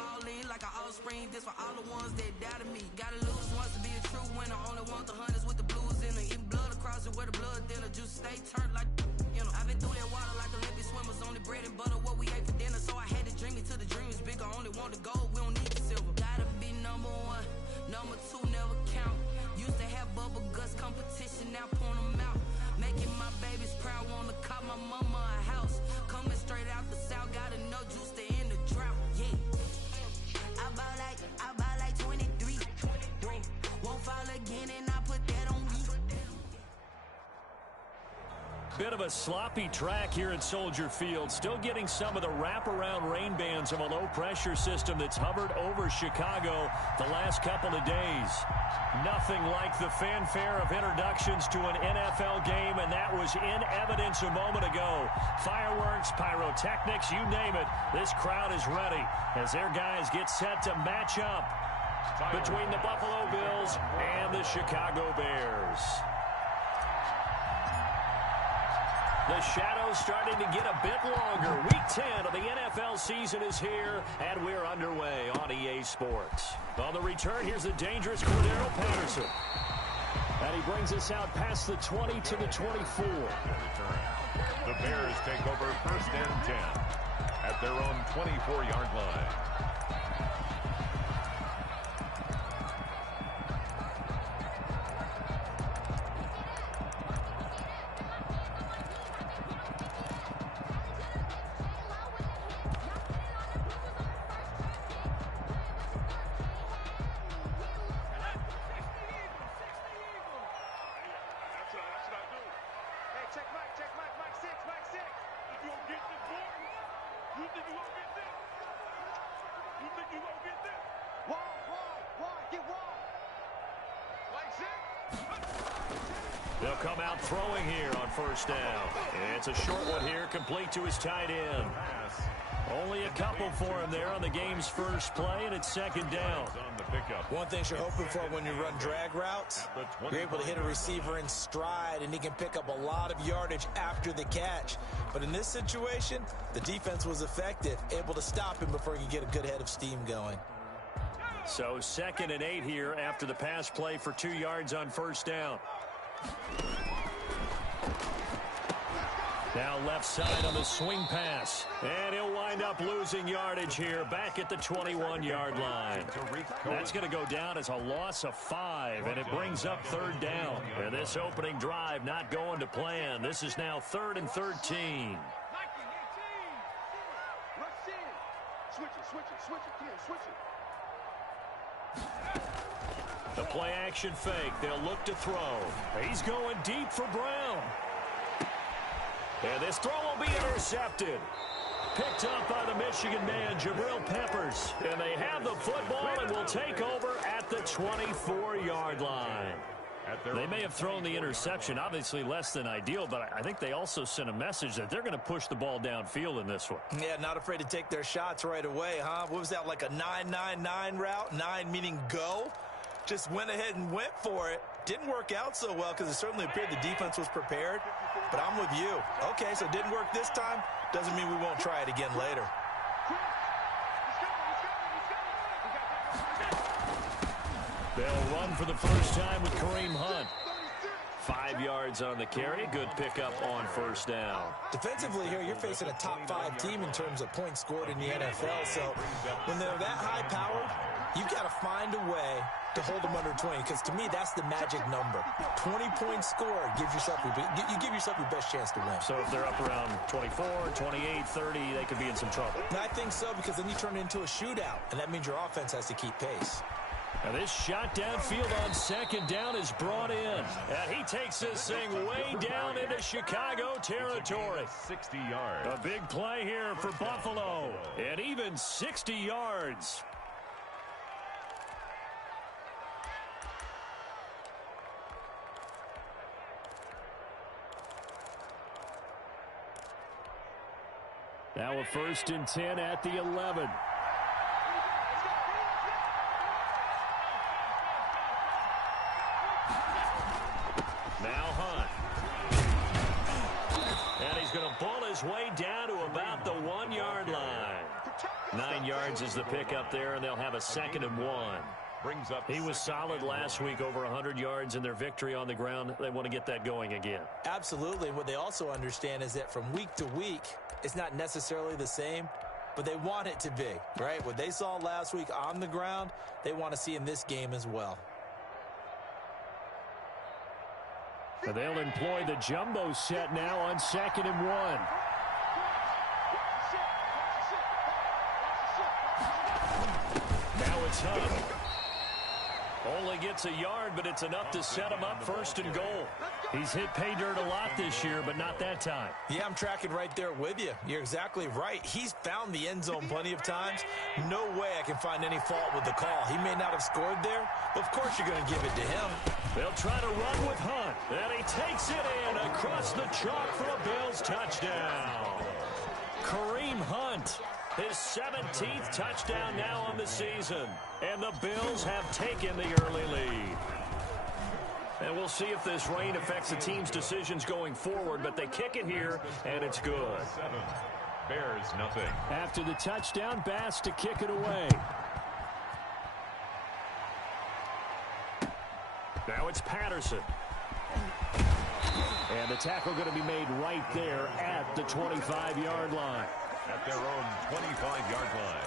ball in like an offspring. This for all the ones that doubted me. Gotta lose once to be a true winner. Only want the hunters with the blues in her. Eating blood across it where the blood thinner. Juice stay turned like, you know. I've been through that water like Olympic swimmers. Only bread and butter what we ate for dinner. So I had to dream it till the dream is bigger. Only want the gold, we don't need the silver. Gotta be number one, number two never count. Used to have bubble guts competition, now point them out. Making my babies proud, wanna call my mama a house. Coming straight out the south, gotta know juice to end the drought. Yeah. I bought like 23. Won't fall again and I put that on me. Bit of a sloppy track here at Soldier Field. Still getting some of the wraparound rain bands of a low-pressure system that's hovered over Chicago the last couple of days. Nothing like the fanfare of introductions to an NFL game, and that was in evidence a moment ago. Fireworks, pyrotechnics, you name it. This crowd is ready as their guys get set to match up between the Buffalo Bills and the Chicago Bears. The shadow's starting to get a bit longer. Week 10 of the NFL season is here, and we're underway on EA Sports. On the return, here's the dangerous Cordero Patterson. And he brings us out past the 20 to the 24. The Bears take over 1st and 10 at their own 24-yard line. They'll come out throwing here on 1st down. It's a short one here, complete to his tight end. Only a couple for him there on the game's first play, and it's 2nd down. One thing you're hoping for when you run drag routes, you're able to hit a receiver in stride, and he can pick up a lot of yardage after the catch. But in this situation, the defense was effective, able to stop him before he could get a good head of steam going. So 2nd and 8 here after the pass play for 2 yards on 1st down. Now left side on the swing pass. And he'll wind up losing yardage here back at the 21-yard line. That's going to go down as a loss of 5, and it brings up 3rd down. And this opening drive not going to plan. This is now 3rd and 13. The play action fake. They'll look to throw. He's going deep for Brown. And this throw will be intercepted. Picked up by the Michigan man, Jabril Peppers. And they have the football and will take over at the 24-yard line. They may have thrown the interception, obviously less than ideal, but I think they also sent a message that they're going to push the ball downfield in this one. Yeah, not afraid to take their shots right away, huh? What was that, like a 9-9-9 route? 9 meaning go? Just went ahead and went for it. Didn't work out so well because it certainly appeared the defense was prepared. But I'm with you. Okay, so it didn't work this time. Doesn't mean we won't try it again later. They'll run for the first time with Kareem Hunt. 5 yards on the carry. Good pickup on 1st down. Defensively here, you're facing a top 5 team in terms of points scored in the NFL. So when they're that high-powered, you've got to find a way to hold them under 20, because to me, that's the magic number. 20 points scored gives yourself you give yourself your best chance to win. So if they're up around 24, 28, 30, they could be in some trouble. And I think so, because then you turn it into a shootout, and that means your offense has to keep pace. Now this shot downfield on 2nd down is brought in. And he takes this thing way down into Chicago territory. 60 yards. A big play here for Buffalo. And even 60 yards. Now a 1st and 10 at the 11. Now Hunt. And he's going to pull his way down to about the 1-yard line. 9 yards is the pickup there, and they'll have a 2nd and 1. Brings up. He was solid last week, over 100 yards in their victory on the ground. They want to get that going again. Absolutely. What they also understand is that from week to week, it's not necessarily the same, but they want it to be, right? What they saw last week on the ground, they want to see in this game as well. And they'll employ the jumbo set now on 2nd and 1. Now it's Hunt. Only gets a yard, but it's enough to set him up 1st and goal. He's hit pay dirt a lot this year, but not that time. Yeah, I'm tracking right there with you. You're exactly right. He's found the end zone plenty of times. No way I can find any fault with the call. He may not have scored there, but of course you're going to give it to him. They'll try to run with Hunt, and he takes it in across the chalk for a Bills touchdown. Kareem Hunt, his 17th touchdown now on the season, and the Bills have taken the early lead. And we'll see if this rain affects the team's decisions going forward, but they kick it here, and it's good. 7. Bears nothing. After the touchdown, Bass to kick it away. Now it's Patterson. And the tackle going to be made right there at the 25-yard line. At their own 25-yard line.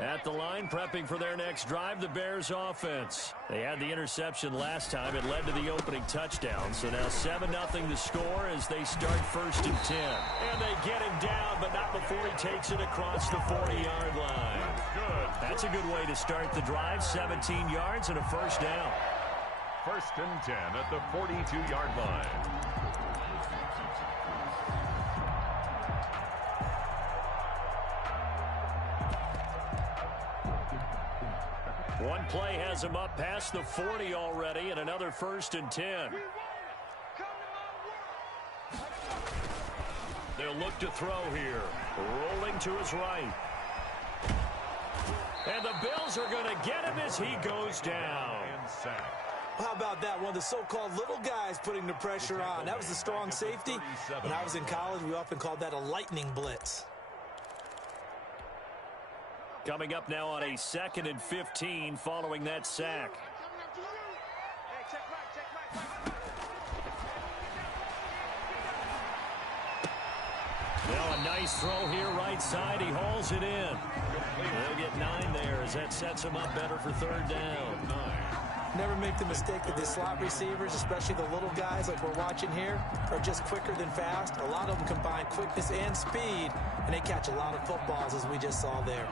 At the line, prepping for their next drive, the Bears offense. They had the interception last time. It led to the opening touchdown. So now 7-0 the score as they start 1st and 10. And they get him down, but not before he takes it across the 40-yard line. Good. That's a good way to start the drive. 17 yards and a 1st down. 1st and 10 at the 42-yard line. One play has him up past the 40 already, and another 1st and 10. They'll look to throw here. Rolling to his right. And the Bills are going to get him as he goes down. And sack. How about that? One of the so-called little guys putting the pressure on. That was the strong safety. When I was in college, we often called that a lightning blitz. Coming up now on a 2nd and 15 following that sack. Now a nice throw here right side. He hauls it in. They'll get 9 there as that sets him up better for 3rd down. Never make the mistake that the slot receivers, especially the little guys like we're watching here, are just quicker than fast. A lot of them combine quickness and speed, and they catch a lot of footballs as we just saw there.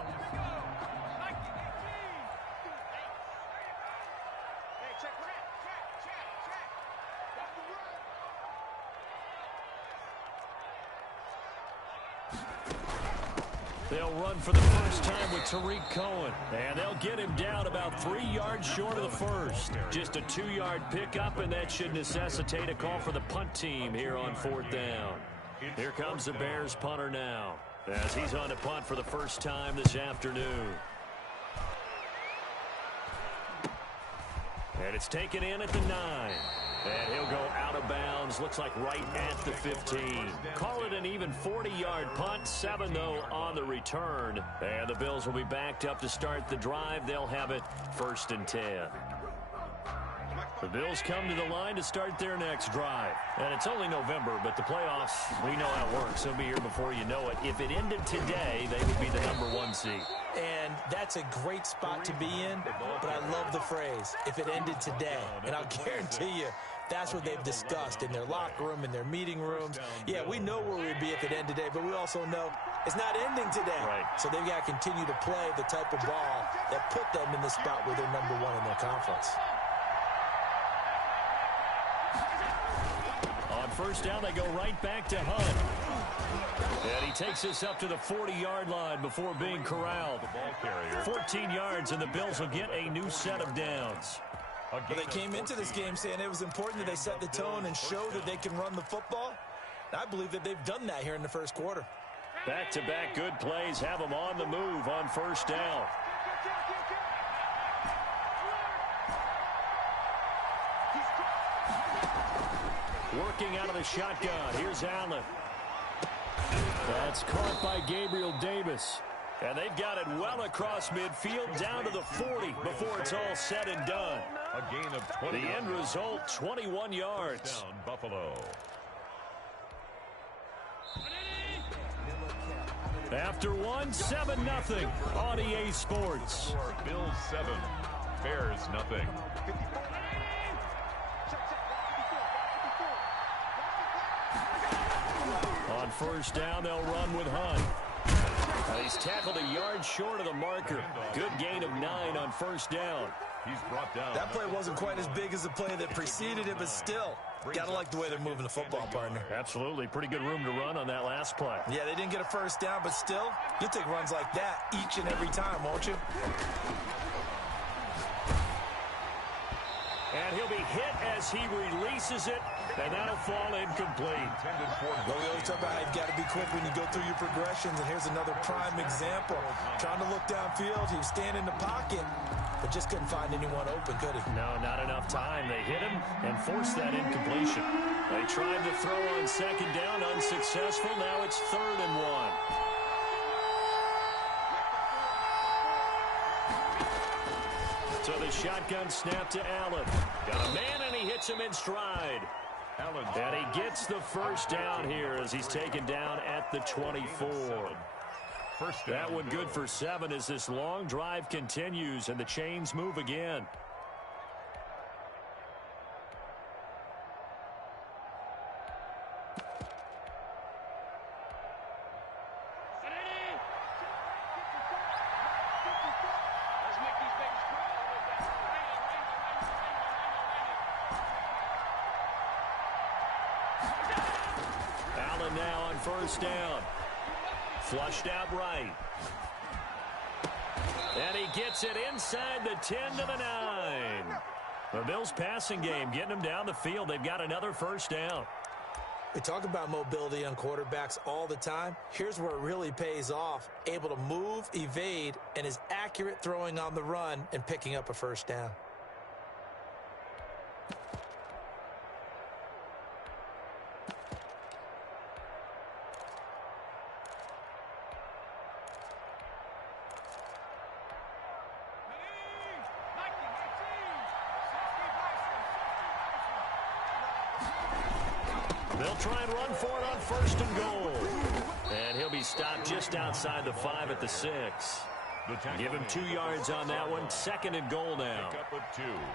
They'll run for the first time with Tariq Cohen. And they'll get him down about 3 yards short of the 1st. Just a 2-yard pickup, and that should necessitate a call for the punt team here on 4th down. Here comes the Bears punter now, as he's on to punt for the first time this afternoon. And it's taken in at the 9. And he'll go out of bounds. Looks like right at the 15. Call it an even 40-yard punt. 7, though, on the return. And the Bills will be backed up to start the drive. They'll have it 1st and 10. The Bills come to the line to start their next drive. And it's only November, but the playoffs, we know how it works. They'll be here before you know it. If it ended today, they would be the #1 seed. And that's a great spot to be in, but I love the phrase, if it ended today. And I'll guarantee you, that's what they've discussed in their locker room, in their meeting rooms. Yeah, we know where we'd be if it ended today, but we also know it's not ending today. Right. So they've got to continue to play the type of ball that put them in the spot where they're #1 in their conference. On 1st down, they go right back to Hunt. And he takes this up to the 40-yard line before being corralled. 14 yards, and the Bills will get a new set of downs. Well, they came into this game saying it was important that they set the tone and show that they can run the football. I believe that they've done that here in the 1st quarter. Back-to-back good plays have them on the move on first down. Working out of the shotgun. Here's Allen. That's caught by Gabriel Davis. And they've got it well across midfield down to the 40 before it's all said and done. A gain of 20. The end result, 21 yards. Down Buffalo. After one, 7-0 on EA Sports. Bills 7, Bears nothing. On first down, they'll run with Hunt. He's tackled a yard short of the marker. Good gain of 9 on first down. He's brought down. That play wasn't quite as big as the play that preceded it, but still, gotta like the way they're moving the football, partner. Absolutely. Pretty good room to run on that last play. Yeah, they didn't get a first down, but still, you'll take runs like that each and every time, won't you? And he'll be hit as he releases it, and that'll fall incomplete. Well, we always talk about how you've got to be quick when you go through your progressions, and here's another prime example. Trying to look downfield, he was standing in the pocket, but just couldn't find anyone open, could he? No, not enough time. They hit him and forced that incompletion. They tried to throw on second down, unsuccessful. Now it's 3rd and 1. So the shotgun snap to Allen. Got a man, and he hits him in stride. Allen. And he gets the first down here as he's taken down at the 24. First down. That one good for 7 as this long drive continues and the chains move again. Now on first down. Flushed out right. And he gets it inside the 10 to the 9. The Bills passing game getting them down the field. They've got another first down. We talk about mobility on quarterbacks all the time. Here's where it really pays off. Able to move, evade, and is accurate throwing on the run and picking up a first down. They'll try and run for it on 1st and goal. And he'll be stopped just outside the 5 at the 6. Give him 2 yards on that one. 2nd and goal now.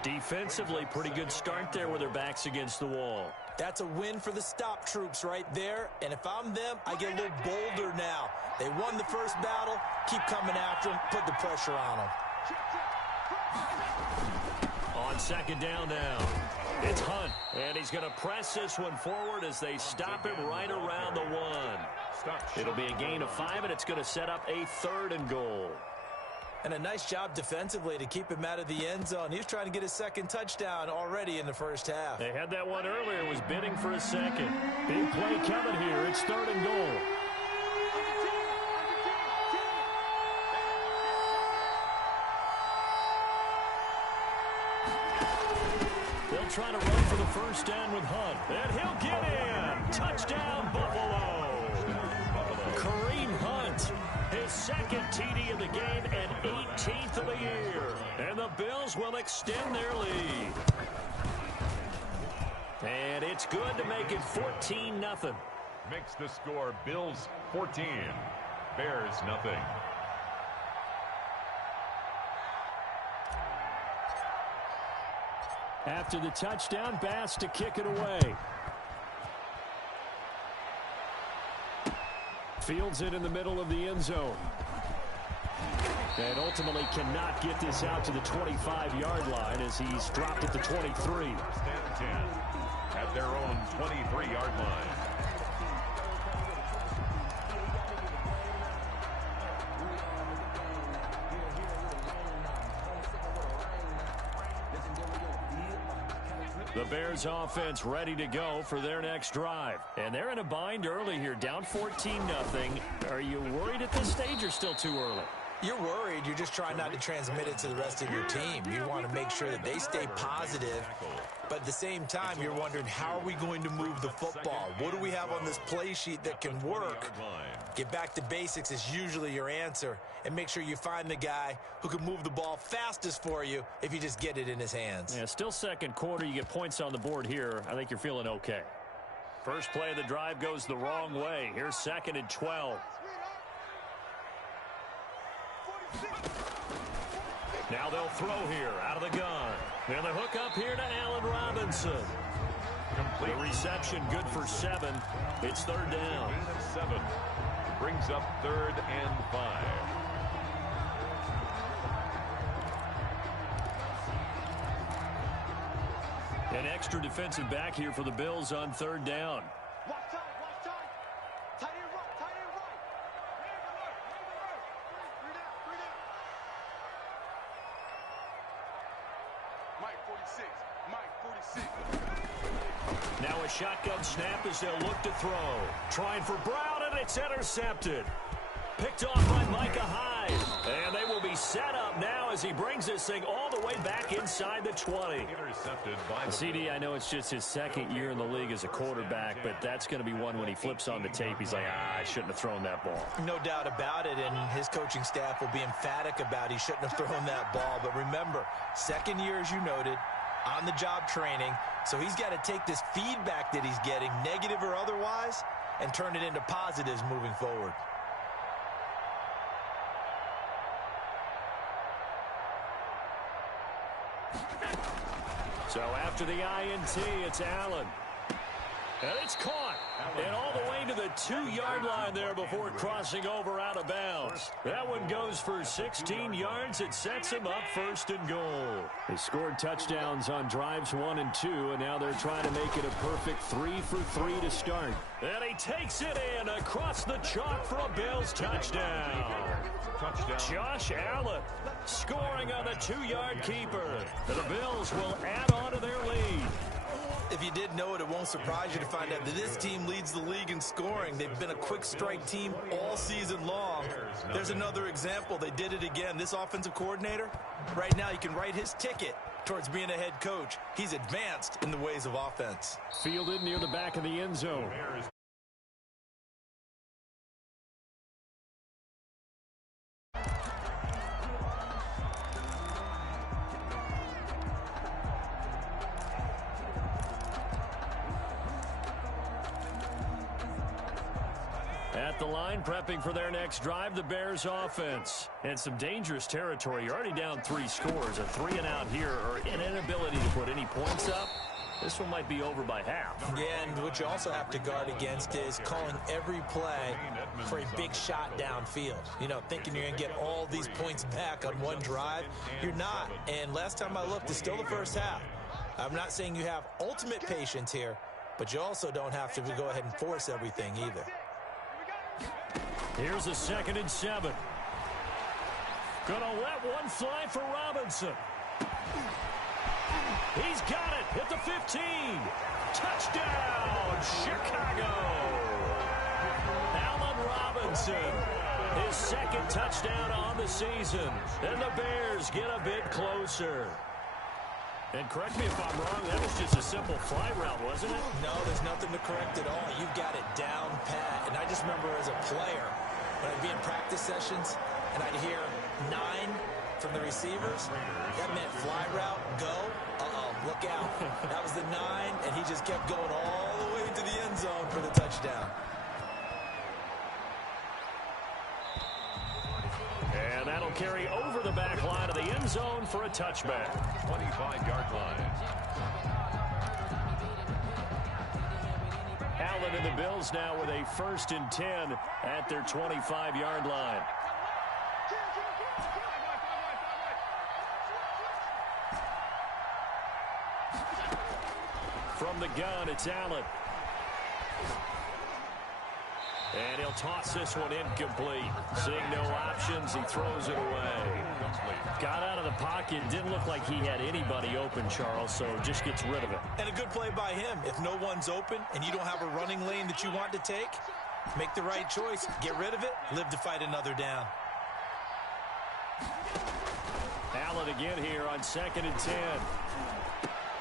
Defensively, pretty good start there with their backs against the wall. That's a win for the stop troops right there. And if I'm them, I get a little bolder now. They won the first battle. Keep coming after them. Put the pressure on them. On 2nd down now. It's Hunt, and he's going to press this one forward as they stop him right around the 1. It'll be a gain of 5, and it's going to set up a 3rd and goal. And a nice job defensively to keep him out of the end zone. He was trying to get his 2nd touchdown already in the first half. They had that one earlier, was bidding for a 2nd. Big play coming here. It's 3rd and goal. They'll try to run for the first down with Hunt. And he'll get in. Touchdown, Buffalo. Kareem Hunt, his 2nd TD of the game and 18th of the year. And the Bills will extend their lead. And it's good to make it 14-0. Makes the score Bills 14, Bears nothing. After the touchdown, Bass to kick it away. Fields it in the middle of the end zone. And ultimately cannot get this out to the 25-yard line as he's dropped at the 23. First and 10 at their own 23-yard line. The Bears offense ready to go for their next drive. And they're in a bind early here, down 14-0. Are you worried at this stage or still too early? You're worried. You're just trying not to transmit it to the rest of your team. You want to make sure that they stay positive. But at the same time, you're wondering, how are we going to move the football? What do we have on this play sheet that can work? Get back to basics is usually your answer. And make sure you find the guy who can move the ball fastest for you if you just get it in his hands. Yeah, still second quarter. You get points on the board here. I think you're feeling okay. First play of the drive goes the wrong way. Here's 2nd and 12. Now they'll throw here out of the gun. And the hook up here to Allen Robinson. The reception good for 7. It's 3rd down. 7 brings up 3rd and 5. An extra defensive back here for the Bills on 3rd down. Now a shotgun snap as they'll look to throw. Trying for Brown, and it's intercepted. Picked off by Micah Hyde. And they will be set up now as he brings this thing all the way back inside the 20. Intercepted by CD, I know it's just his 2nd year in the league as a quarterback, but that's going to be one when he flips on the tape. He's like, I shouldn't have thrown that ball. No doubt about it, and his coaching staff will be emphatic about he shouldn't have thrown that ball. But remember, 2nd year, as you noted, on-the-job training, so he's got to take this feedback that he's getting, negative or otherwise, and turn it into positives moving forward. So after the INT, it's Allen. And it's caught. And all the way to the 2-yard line there before crossing over out of bounds. That one goes for 16 yards. It sets him up 1st and goal. They scored touchdowns on drives 1 and 2, and now they're trying to make it a perfect 3 for 3 to start. And he takes it in across the chalk for a Bills touchdown. Josh Allen scoring on the 2-yard keeper. The Bills will add on to their lead. If you didn't know it, it won't surprise you to find out that this team leads the league in scoring. They've been a quick strike team all season long. There's another example. They did it again. This offensive coordinator, right now you can write his ticket towards being a head coach. He's advanced in the ways of offense. Fielded near the back of the end zone. At the line, prepping for their next drive, the Bears offense. And some dangerous territory. You're already down 3 scores. A 3-and-out here, or an inability to put any points up. This one might be over by half. Yeah, and what you also have to guard against is calling every play for a big shot downfield. You know, thinking you're going to get all these points back on one drive. You're not. And last time I looked, it's still the first half. I'm not saying you have ultimate patience here, but you also don't have to go ahead and force everything either. Here's a 2nd and 7. Gonna let one fly for Robinson. He's got it at the 15. Touchdown, Chicago. Allen Robinson, his 2nd touchdown on the season. And the Bears get a bit closer. And correct me if I'm wrong, that was just a simple fly route, wasn't it? No, there's nothing to correct at all. You've got it down pat. And I just remember as a player, when I'd be in practice sessions and I'd hear 9 from the receivers, that meant fly route, go, look out. That was the 9, and he just kept going all the way to the end zone for the touchdown. And that'll carry over the back line of the end zone for a touchback. 25-yard line. Allen and the Bills now with a 1st and 10 at their 25-yard line. From the gun, it's Allen. And he'll toss this one incomplete. Seeing no options, he throws it away. lead. Got out of the pocket. Didn't look like he had anybody open, Charles, so just gets rid of it. And a good play by him. If no one's open and you don't have a running lane that you want to take, make the right choice. Get rid of it. Live to fight another down. Allen again here on 2nd and 10.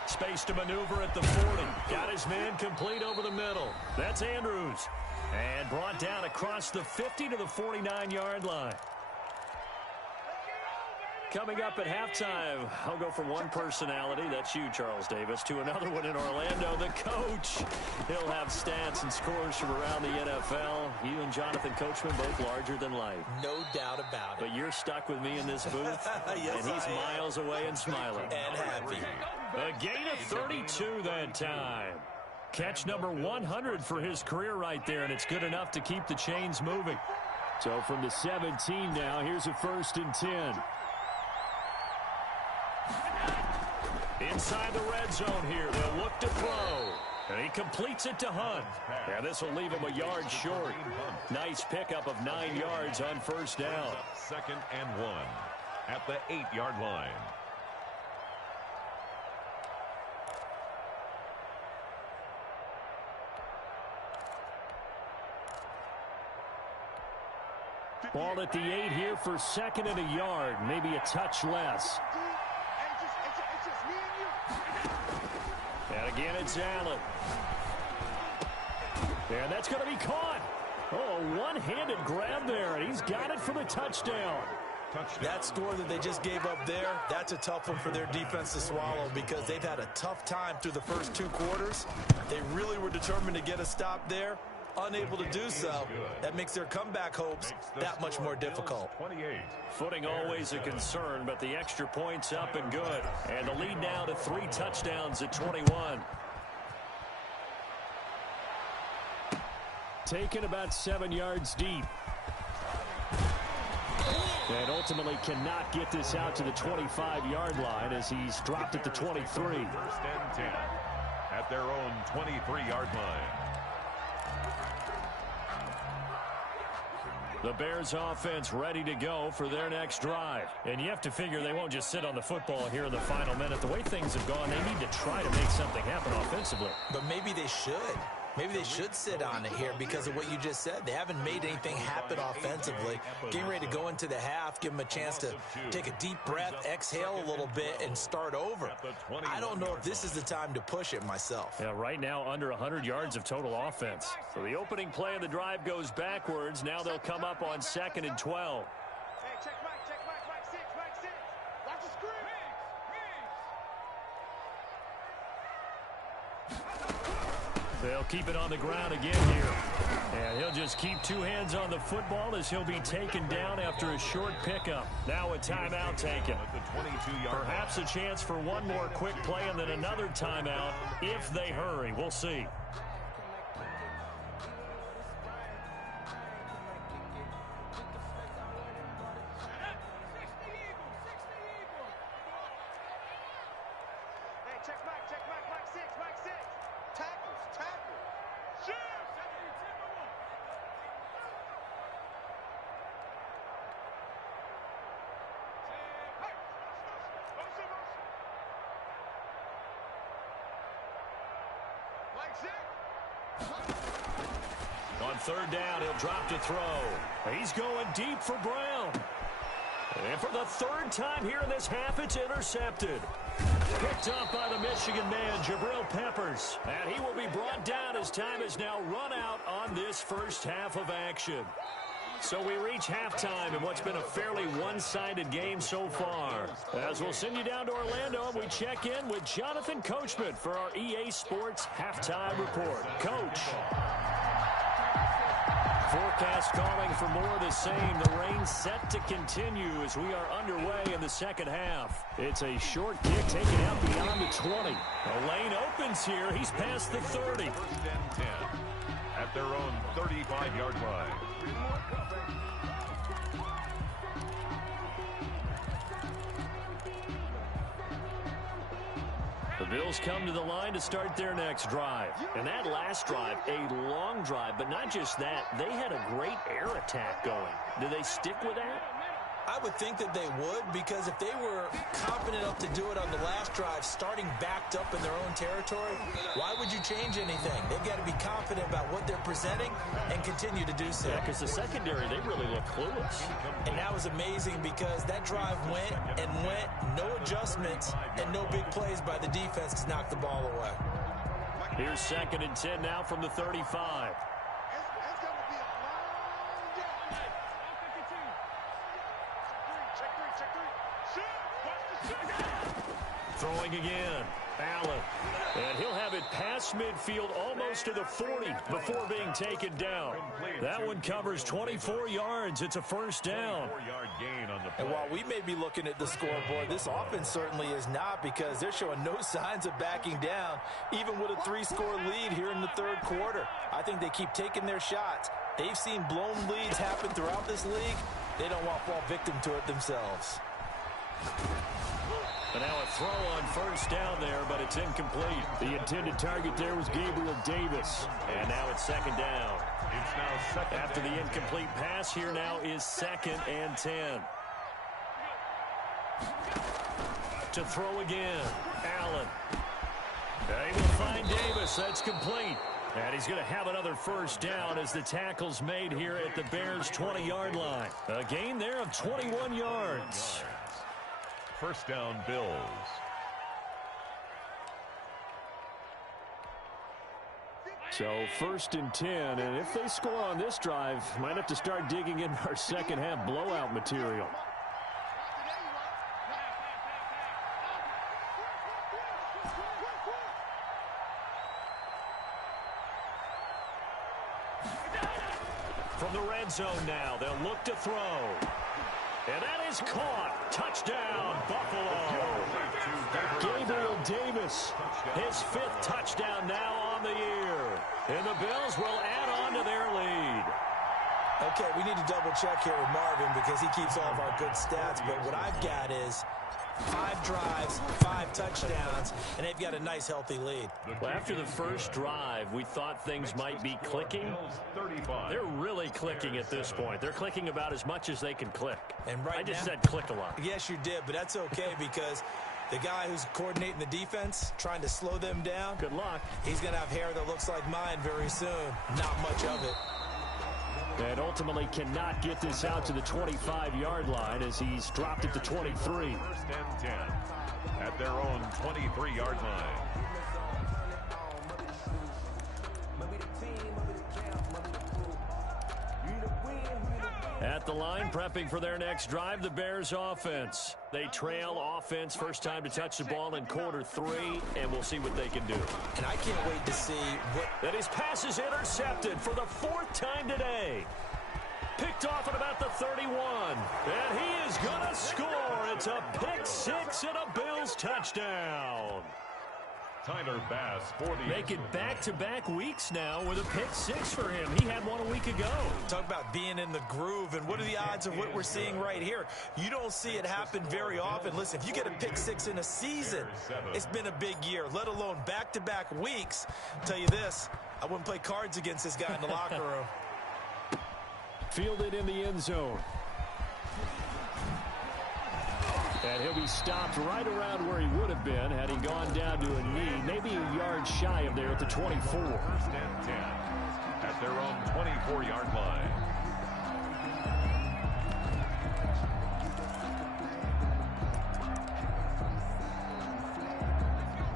Space to maneuver at the 40. Got his man complete over the middle. That's Andrews. And brought down across the 50 to the 49-yard line. Coming up at halftime, I'll go from one personality, that's you, Charles Davis, to another one in Orlando, the coach. He'll have stats and scores from around the NFL. You and Jonathan Coachman both larger than life. No doubt about it. But you're stuck with me in this booth, Yes, and he's miles away and smiling. And happy. A gain of 32 that time. Catch number 100 for his career right there, and it's good enough to keep the chains moving. So from the 17 now, here's a 1st and 10. Inside the red zone here, they'll look to throw. And he completes it to Hunt. And this will leave him a yard short. Nice pickup of 9 yards on 1st down. 2nd and 1 at the 8-yard line. Ball at the 8 here for 2nd and a yard, maybe a touch less. And again, it's Allen. And that's going to be caught. Oh, a one-handed grab there, and he's got it for the touchdown. That score that they just gave up there, that's a tough one for their defense to swallow because they've had a tough time through the first 2 quarters. They really were determined to get a stop there. Unable to do so, that makes their comeback hopes that much more difficult. Footing always a concern, but the extra points up and good. And the lead now to 3 touchdowns at 21. Taken about 7 yards deep. And ultimately cannot get this out to the 25-yard line as he's dropped at the 23. 1st and 10 at their own 23-yard line. The Bears offense ready to go for their next drive. And you have to figure they won't just sit on the football here in the final minute. The way things have gone, they need to try to make something happen offensively. But maybe they should. Maybe they should sit on it here because of what you just said. They haven't made anything happen offensively. Getting ready to go into the half, give them a chance to take a deep breath, exhale a little bit, and start over. I don't know if this is the time to push it myself. Yeah, right now under 100 yards of total offense. So the opening play of the drive goes backwards. Now they'll come up on 2nd and 12. Hey, check Mike 6. Watch the screen. They'll keep it on the ground again here. And he'll just keep 2 hands on the football as he'll be taken down after a short pickup. Now a timeout taken. Perhaps a chance for one more quick play and then another timeout if they hurry. We'll see. Hey, check Mike 6. Tackle. Shoot! On 3rd down, he'll drop to throw. He's going deep for Brown. And for the 3rd time here in this half, it's intercepted. Picked up by the Michigan man, Jabril Peppers. And he will be brought down as time has now run out on this first half of action. So we reach halftime in what's been a fairly one-sided game so far. As we'll send you down to Orlando, and we check in with Jonathan Coachman for our EA Sports Halftime Report. Coach. Forecast calling for more of the same. The rain set to continue as we are underway in the second half. It's a short kick taken out beyond the 20. The lane opens here. He's past the 30. 1st and 10 at their own 35-yard line. The Bills come to the line to start their next drive. And that last drive, a long drive, but not just that. They had a great air attack going. Do they stick with that? I would think that they would, because if they were confident enough to do it on the last drive, starting backed up in their own territory, why would you change anything? They've got to be confident about what they're presenting and continue to do so. Yeah, because the secondary, they really look clueless. And that was amazing because that drive went and went, no adjustments, and no big plays by the defense to knock the ball away. Here's 2nd and 10 now from the 35. It's going to be a long day. Check three. Shoot. Watch the shoot. Throwing again. Allen. And he'll have it past midfield almost to the 40 before being taken down. That one covers 24 yards. It's a first down. 4-yard gain on the play. And while we may be looking at the scoreboard, this offense certainly is not, because they're showing no signs of backing down, even with a 3-score lead here in the third quarter. I think they keep taking their shots. They've seen blown leads happen throughout this league. They don't want to fall victim to it themselves. And now a throw on first down there, but it's incomplete. The intended target there was Gabriel Davis. And now it's 2nd down. It's now 2nd After the down. incomplete pass, here now is 2nd and 10. To throw again. Allen. They will find Davis. That's complete. And he's going to have another first down as the tackle's made here at the Bears' 20-yard line. A gain there of 21 yards. First down, Bills. So 1st and 10, and if they score on this drive, might have to start digging in our second half blowout material. From the red zone now, they'll look to throw. And that is caught. Touchdown, Buffalo. Gabriel Davis, his 5th touchdown now on the year. And the Bills will add on to their lead. Okay, we need to double check here with Marvin because he keeps all of our good stats. But what I've got is 5 drives, 5 touchdowns, and they've got a nice, healthy lead. Well, after the first drive, we thought things might be clicking. They're really clicking at this point. They're clicking about as much as they can click. And right I just now- said click a lot. Yes, you did, but that's okay because the guy who's coordinating the defense, trying to slow them down, Good luck. he's going to have hair that looks like mine very soon. Not much of it. And ultimately cannot get this out to the 25-yard line as he's dropped it to 23. 1st and 10 at their own 23-yard line. At the line, prepping for their next drive, the Bears offense. They trail offense, first time to touch the ball in quarter 3, and we'll see what they can do. And I can't wait to see what... And his pass is intercepted for the 4th time today. Picked off at about the 31. And he is going to score. It's a pick 6 and a Bills touchdown. Tyler Bass for the Make it back-to-back weeks now with a pick 6 for him. He had one a week ago. Talk about being in the groove, and what are the odds of what we're seeing right here? You don't see it happen very often. Listen, if you get a pick 6 in a season, it's been a big year, let alone back-to-back weeks. I'll tell you this, I wouldn't play cards against this guy in the locker room. Fielded in the end zone. And he'll be stopped right around where he would have been had he gone down to a knee, maybe a yard shy of there at the 24. 1st and 10 at their own 24-yard line.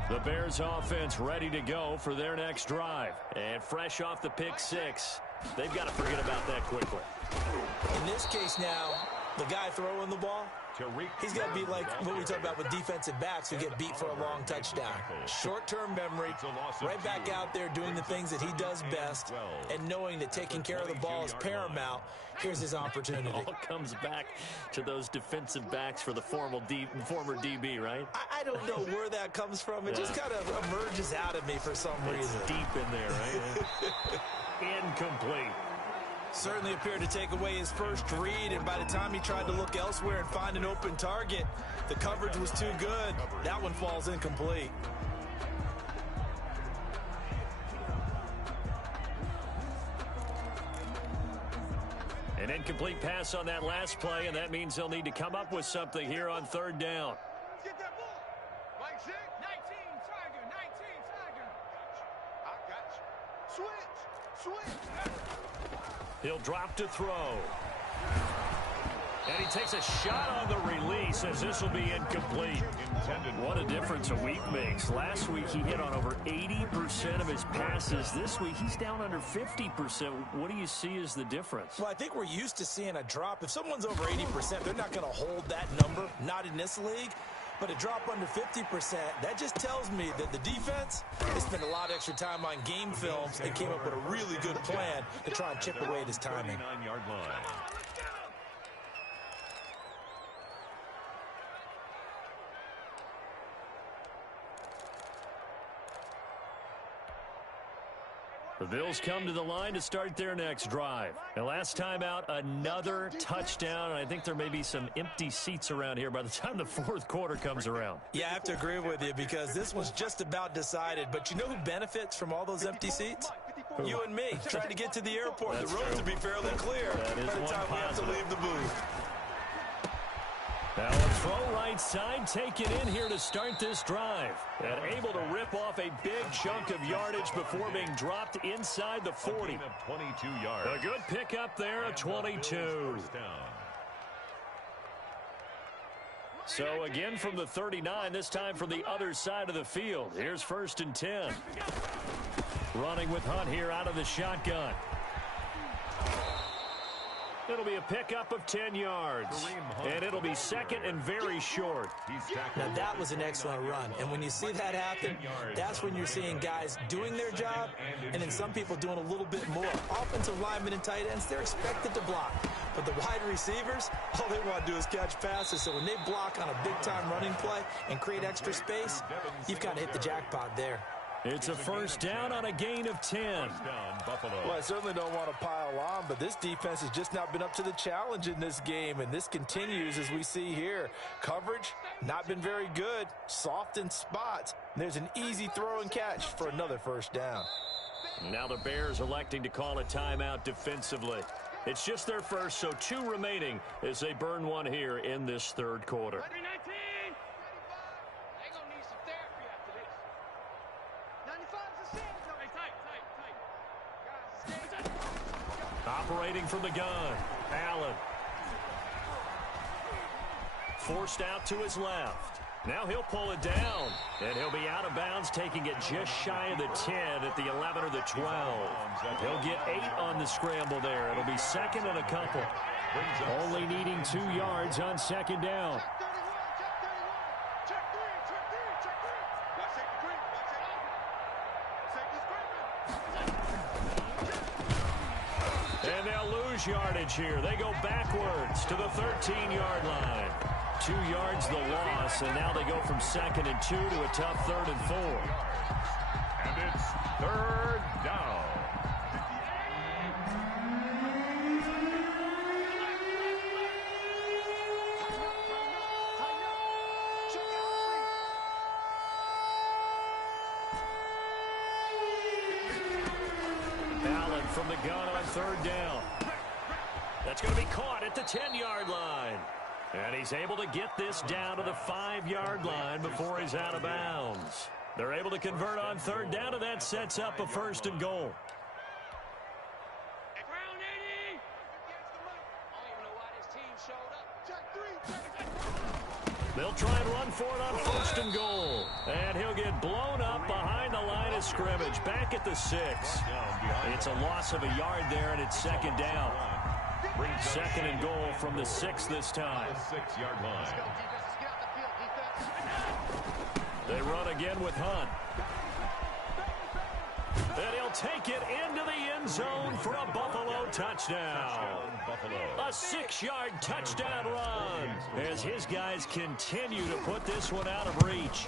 The Bears offense ready to go for their next drive. And fresh off the pick 6, they've got to forget about that quickly. In this case now, the guy throwing the ball, he's got to be like what we talk about with defensive backs who get beat for a long touchdown. Short-term memory, right back out there doing the things that he does best, and knowing that taking care of the ball is paramount. Here's his opportunity. It all comes back to those defensive backs for the former DB, right? I don't know where that comes from. It just kind of emerges out of me for some It's reason. deep in there, right? Incomplete. Certainly appeared to take away his first read, and by the time he tried to look elsewhere and find an open target, the coverage was too good. That one falls incomplete. An incomplete pass on that last play, and that means they'll need to come up with something here on third down. Get that ball. Mike 6. 19, Tiger. 19, Tiger. I got you. Switch. He'll drop to throw. And he takes a shot on the release as this will be incomplete. What a difference a week makes. Last week he hit on over 80% of his passes. This week he's down under 50%. What do you see as the difference? Well, I think we're used to seeing a drop. If someone's over 80%, they're not going to hold that number, not in this league. But a drop under 50%, that just tells me that the defense, they spent a lot of extra time on game films and came up with a really good plan to try and chip away at his timing. 39-yard line. The Bills come to the line to start their next drive. And last time out, another touchdown. And I think there may be some empty seats around here by the time the fourth quarter comes around. Yeah, I have to agree with you because this was just about decided. But you know who benefits from all those empty seats? You and me, trying to get to the airport. That's the roads true. will be fairly clear by the time we have to leave the booth. Now a throw right side taken in here to start this drive. And able to rip off a big chunk of yardage before being dropped inside the 40. Of 22 yards. A good pickup there, a 22. First down. So again from the 39, this time from the other side of the field. Here's 1st and 10. Running with Hunt here out of the shotgun. It'll be a pickup of 10 yards. And it'll be second and very short. Now, that was an excellent run. And when you see that happen, that's when you're seeing guys doing their job and then some people doing a little bit more. Offensive linemen and tight ends, they're expected to block. But the wide receivers, all they want to do is catch passes. So when they block on a big-time running play and create extra space, you've kind of hit the jackpot there. It's a first down on a gain of 10. Well, I certainly don't want to pile on, but this defense has just not been up to the challenge in this game, and this continues as we see here. Coverage, not been very good, soft in spots. And there's an easy throw and catch for another first down. Now the Bears electing to call a timeout defensively. It's just their first, so 2 remaining as they burn one here in this third quarter. Operating from the gun, Allen. Forced out to his left. Now he'll pull it down, and he'll be out of bounds, taking it just shy of the 10 at the 11 or the 12. He'll get 8 on the scramble there. It'll be second and a couple. Only needing 2 yards on second down. And they'll lose yardage here. They go backwards to the 13-yard line. 2 yards the loss, and now they go from 2nd and 2 to a tough 3rd and 4. And it's 3rd down. Allen from the gun on 3rd down. That's going to be caught at the 10-yard line. And he's able to get this down to the 5-yard line before he's out of bounds. They're able to convert on 3rd down, and that sets up a 1st and goal. They'll try and run for it on 1st and goal. And he'll get blown up behind the line of scrimmage, back at the 6. It's a loss of a yard there, and it's 2nd down. 2nd and goal from the 6 this time. 6-yard line. They run again with Hunt. And he'll take it into the end zone for a Buffalo touchdown. A 6-yard touchdown run as his guys continue to put this one out of reach.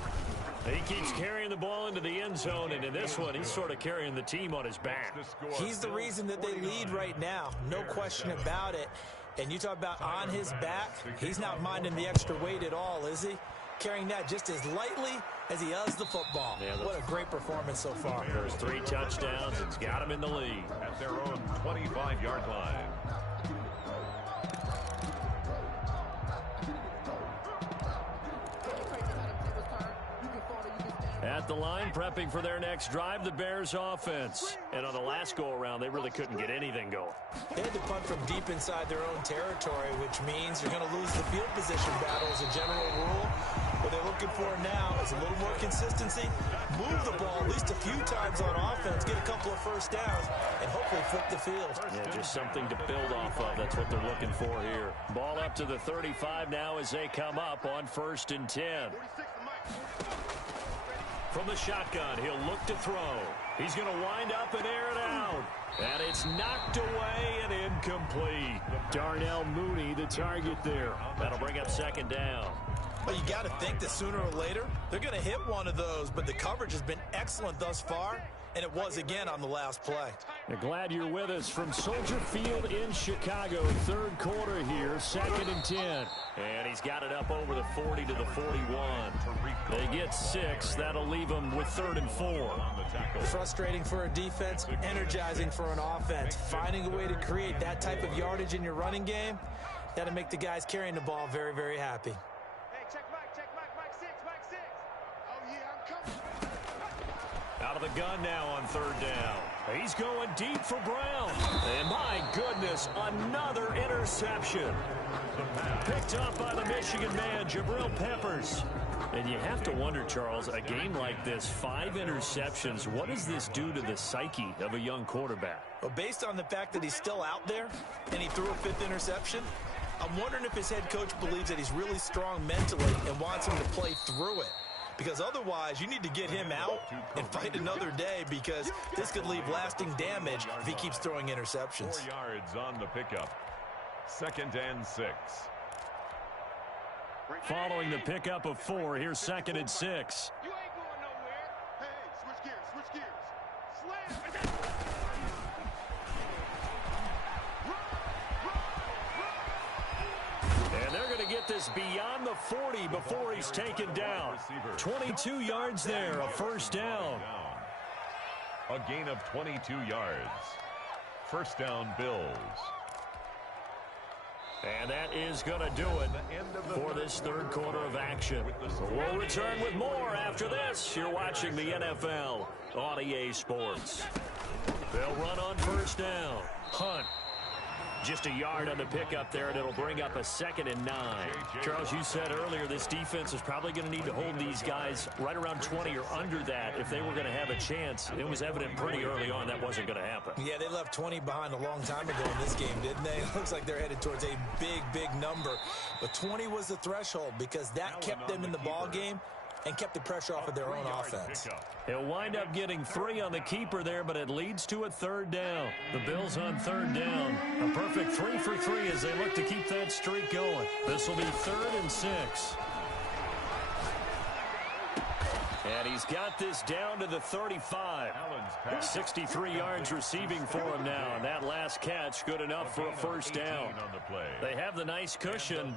He keeps carrying the ball into the end zone, and in this one, he's sort of carrying the team on his back. He's the reason that they lead right now, no question about it. And you talk about on his back, he's not minding the extra weight at all, is he? Carrying that just as lightly as he does the football. Yeah, what a great performance so far. There's 3 touchdowns. It's got him in the lead. At their own 25-yard line. At the line, prepping for their next drive, the Bears offense. And on the last go-around, they really couldn't get anything going. They had to punt from deep inside their own territory, which means you're going to lose the field position battle as a general rule. What they're looking for now is a little more consistency, move the ball at least a few times on offense, get a couple of first downs, and hopefully flip the field. Yeah, just something to build off of. That's what they're looking for here. Ball up to the 35 now as they come up on 1st and 10. From the shotgun, he'll look to throw. He's going to wind up and air it out. And it's knocked away and incomplete. Darnell Mooney, the target there. That'll bring up 2nd down. Well, you got to think that sooner or later, they're going to hit one of those, but the coverage has been excellent thus far, and it was again on the last play. Glad you're with us from Soldier Field in Chicago. 3rd quarter here, 2nd and 10. And he's got it up over the 40 to the 41. They get 6. That'll leave them with 3rd and 4. Frustrating for a defense, energizing for an offense. Finding a way to create that type of yardage in your running game, that'll make the guys carrying the ball very, very happy. Check Mike 6. Oh, yeah, I'm coming. Out of the gun now on 3rd down. He's going deep for Brown. And my goodness, another interception. Picked up by the Michigan man, Jabril Peppers. And you have to wonder, Charles, a game like this, 5 interceptions, what does this do to the psyche of a young quarterback? Well, based on the fact that he's still out there and he threw a 5th interception, I'm wondering if his head coach believes that he's really strong mentally and wants him to play through it. Because otherwise, you need to get him out and fight another day, because this could leave lasting damage if he keeps throwing interceptions. 4 yards on the pickup. 2nd and 6. Following the pickup of 4, here's 2nd and 6. You ain't going nowhere. Hey, switch gears. Slam. And they're going to get this beyond the 40 before he's taken down. 22 yards there, a 1st down. A gain of 22 yards. 1st down, Bills. And that is going to do it for this 3rd quarter of action. We'll return with more after this. You're watching the NFL on EA Sports. They'll run on 1st down. Hunt. Just a yard on the pickup there, and it'll bring up a 2nd and 9. Charles, you said earlier this defense is probably going to need to hold these guys right around 20 or under that if they were going to have a chance. It was evident pretty early on that wasn't going to happen. Yeah, they left 20 behind a long time ago in this game, didn't they? It looks like they're headed towards a big number. But 20 was the threshold, because that kept them in the ball game and kept the pressure off of their own offense. He'll wind up getting 3 on the keeper there, but it leads to a 3rd down. The Bills on 3rd down. A perfect 3 for 3 as they look to keep that streak going. This will be 3rd and 6. And he's got this down to the 35. 63 yards receiving for him now. And that last catch, good enough for a 1st down. They have the nice cushion.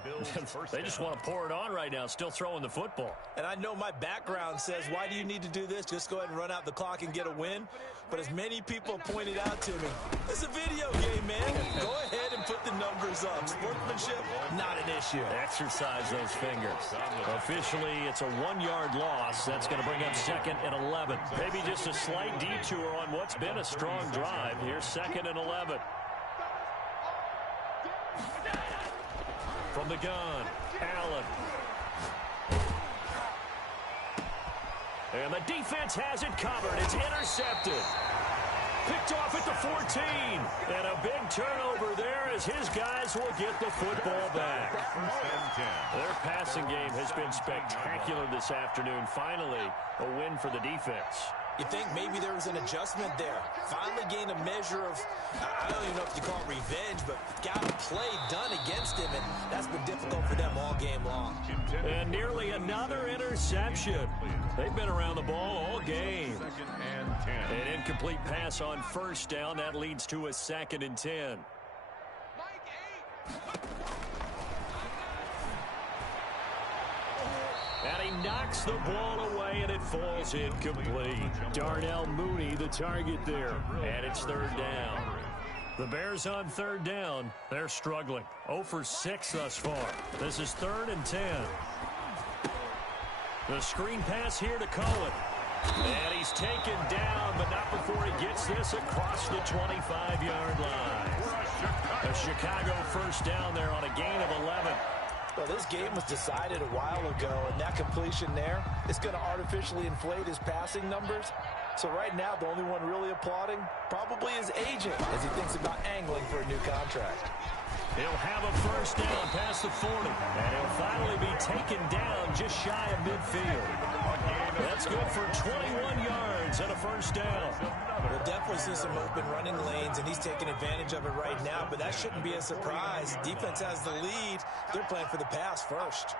They just want to pour it on right now, still throwing the football. And I know my background says, why do you need to do this? Just go ahead and run out the clock and get a win. But as many people pointed out to me, it's a video game, man. Go ahead and put the numbers up. Sportsmanship, not an issue. Exercise those fingers. Officially, it's a 1-yard loss. That's going to bring up 2nd and 11. Maybe just a slight detour on what's been a strong drive. Here's 2nd and 11. From the gun, Allen. And the defense has it covered. It's intercepted. Picked off at the 14. And a big turnover there as his guys will get the football back. Their passing game has been spectacular this afternoon. Finally, a win for the defense. You think maybe there was an adjustment there. Finally gained a measure of, I don't even know if you call it revenge, but got a play done against him, and that's been difficult for them all game long. And nearly another interception. They've been around the ball all game. An incomplete pass on 1st down. That leads to a 2nd and 10. And he knocks the ball away, and it falls incomplete. Darnell Mooney, the target there. And it's 3rd down. The Bears on 3rd down. They're struggling. 0 for 6 thus far. This is 3rd and 10. The screen pass here to Cohen. And he's taken down, but not before he gets this across the 25-yard line. A Chicago first down there on a gain of 11. Well, this game was decided a while ago, and that completion there is going to artificially inflate his passing numbers. So right now, the only one really applauding probably his agent as he thinks about angling for a new contract. He'll have a first down past the 40, and he'll finally be taken down just shy of midfield. That's good for 21 yards and a first down. We'll definitely see some open running lanes, and he's taking advantage of it right now, but that shouldn't be a surprise. Defense has the lead. They're playing for the pass first.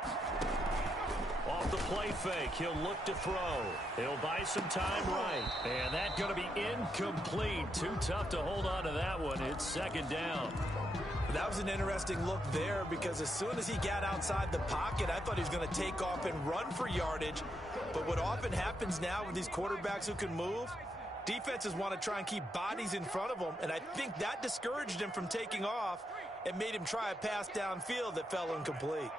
Off the play fake, he'll look to throw. He'll buy some time right. And that's going to be incomplete. Too tough to hold on to that one. It's second down. That was an interesting look there because as soon as he got outside the pocket, I thought he was going to take off and run for yardage. But what often happens now with these quarterbacks who can move, defenses want to try and keep bodies in front of them, and I think that discouraged him from taking off and made him try a pass downfield that fell incomplete.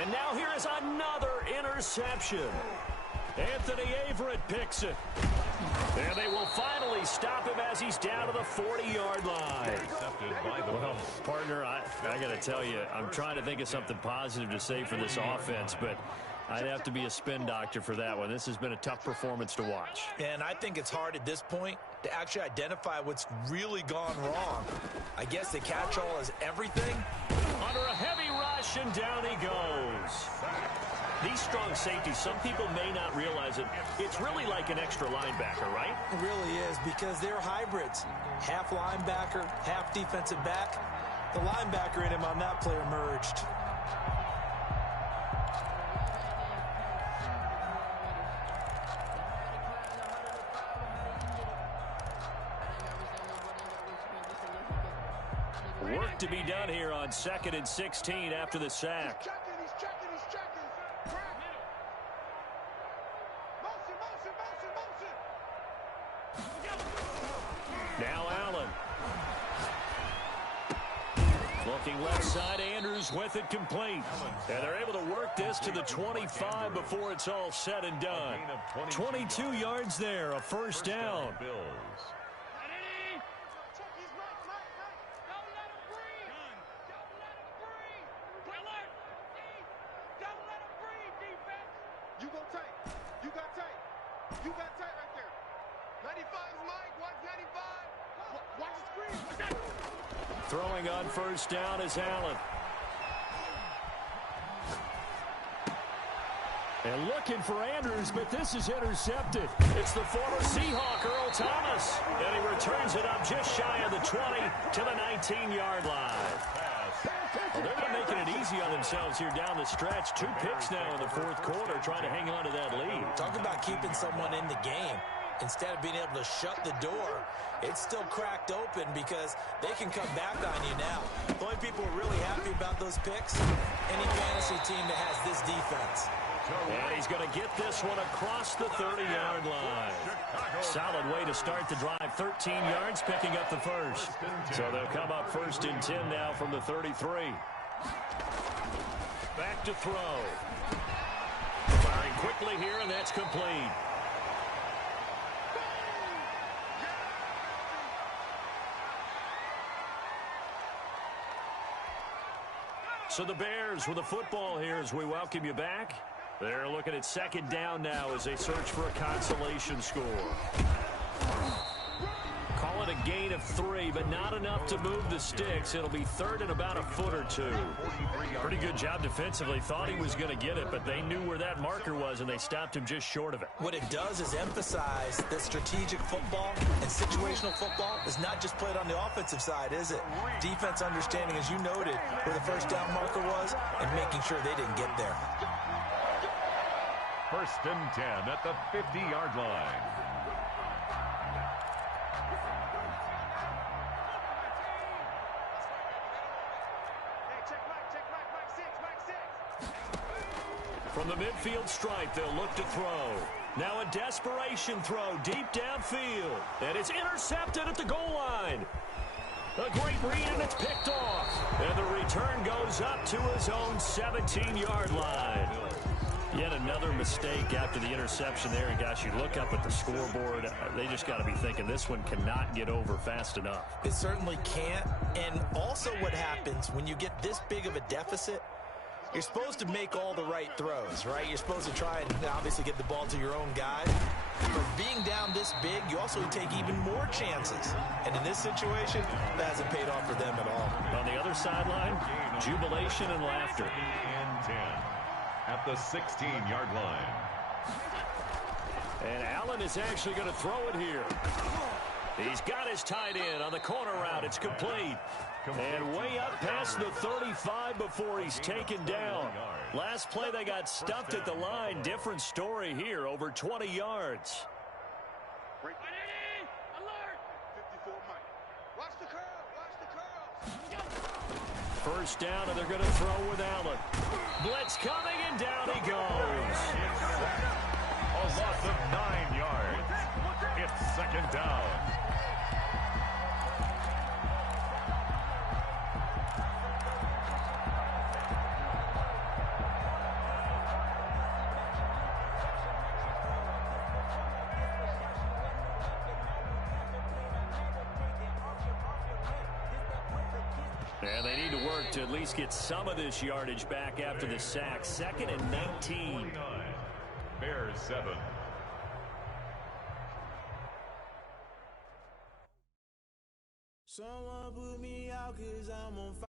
And now here is another interception. Anthony Averett picks it. And they will finally stop him as he's down to the 40-yard line. Well, partner, I got to tell you, I'm trying to think of something positive to say for this offense, but I'd have to be a spin doctor for that one. This has been a tough performance to watch. And I think it's hard at this point to actually identify what's really gone wrong. I guess the catch-all is everything. Under a heavy rush, and down he goes. These strong safeties, some people may not realize it. It's really like an extra linebacker, right? It really is because they're hybrids. Half linebacker, half defensive back. The linebacker in him on that play emerged. Work to be done here on 2nd and 16 after the sack. He's checking. Motion. Now Allen. Looking left side, Andrews with it complete. And they're able to work this to the 25 before it's all said and done. 22 yards there, a first down. You got tight right there. 95 is Mike. Watch 95. Watch the screen. Throwing on first down is Allen. And looking for Andrews, but this is intercepted. It's the former Seahawk, Earl Thomas. And he returns it up just shy of the 20 to the 19-yard line. Well, they're not making it easy on themselves here down the stretch. 2 picks now in the fourth quarter, trying to hang on to that lead. Talk about keeping someone in the game. Instead of being able to shut the door, it's still cracked open because they can come back on you now. The only people who are really happy about those picks, any fantasy team that has this defense. And he's going to get this one across the 30-yard line. Solid way to start the drive. 13 yards, picking up the first. So they'll come up 1st and 10 now from the 33. Back to throw. Firing quickly here, and that's complete. So the Bears with the football here as we welcome you back. They're looking at 2nd down now as they search for a consolation score. Call it a gain of 3, but not enough to move the sticks. It'll be 3rd and about a foot or 2. Pretty good job defensively. Thought he was going to get it, but they knew where that marker was, and they stopped him just short of it. What it does is emphasize that strategic football and situational football is not just played on the offensive side, is it? Defense understanding, as you noted, where the first down marker was and making sure they didn't get there. 1st and 10 at the 50-yard line. From the midfield stripe, they'll look to throw. Now a desperation throw deep downfield. And it's intercepted at the goal line. A great read, and it's picked off. And the return goes up to his own 17-yard line. Yet another mistake after the interception there. And, gosh, you look up at the scoreboard, they just got to be thinking this one cannot get over fast enough. It certainly can't. And also what happens when you get this big of a deficit, you're supposed to make all the right throws, right? You're supposed to try and obviously get the ball to your own guy. But being down this big, you also take even more chances. And in this situation, that hasn't paid off for them at all. On the other sideline, jubilation and laughter. And 10 at the 16-yard line. And Allen is actually going to throw it here. He's got his tight end on the corner route. It's complete. And way up past the 35 before he's taken down. Last play, they got stuffed at the line. Different story here, over 20 yards. Alert! 54 Mike. Watch the curl. Watch the curl. First down, and they're going to throw with Allen. Blitz coming, and down he goes. A loss of 9 yards. It's second down. And they need to work to at least get some of this yardage back after the sack. 2nd and 19. Bears 7. Someone put me out 'cause I'm on fire.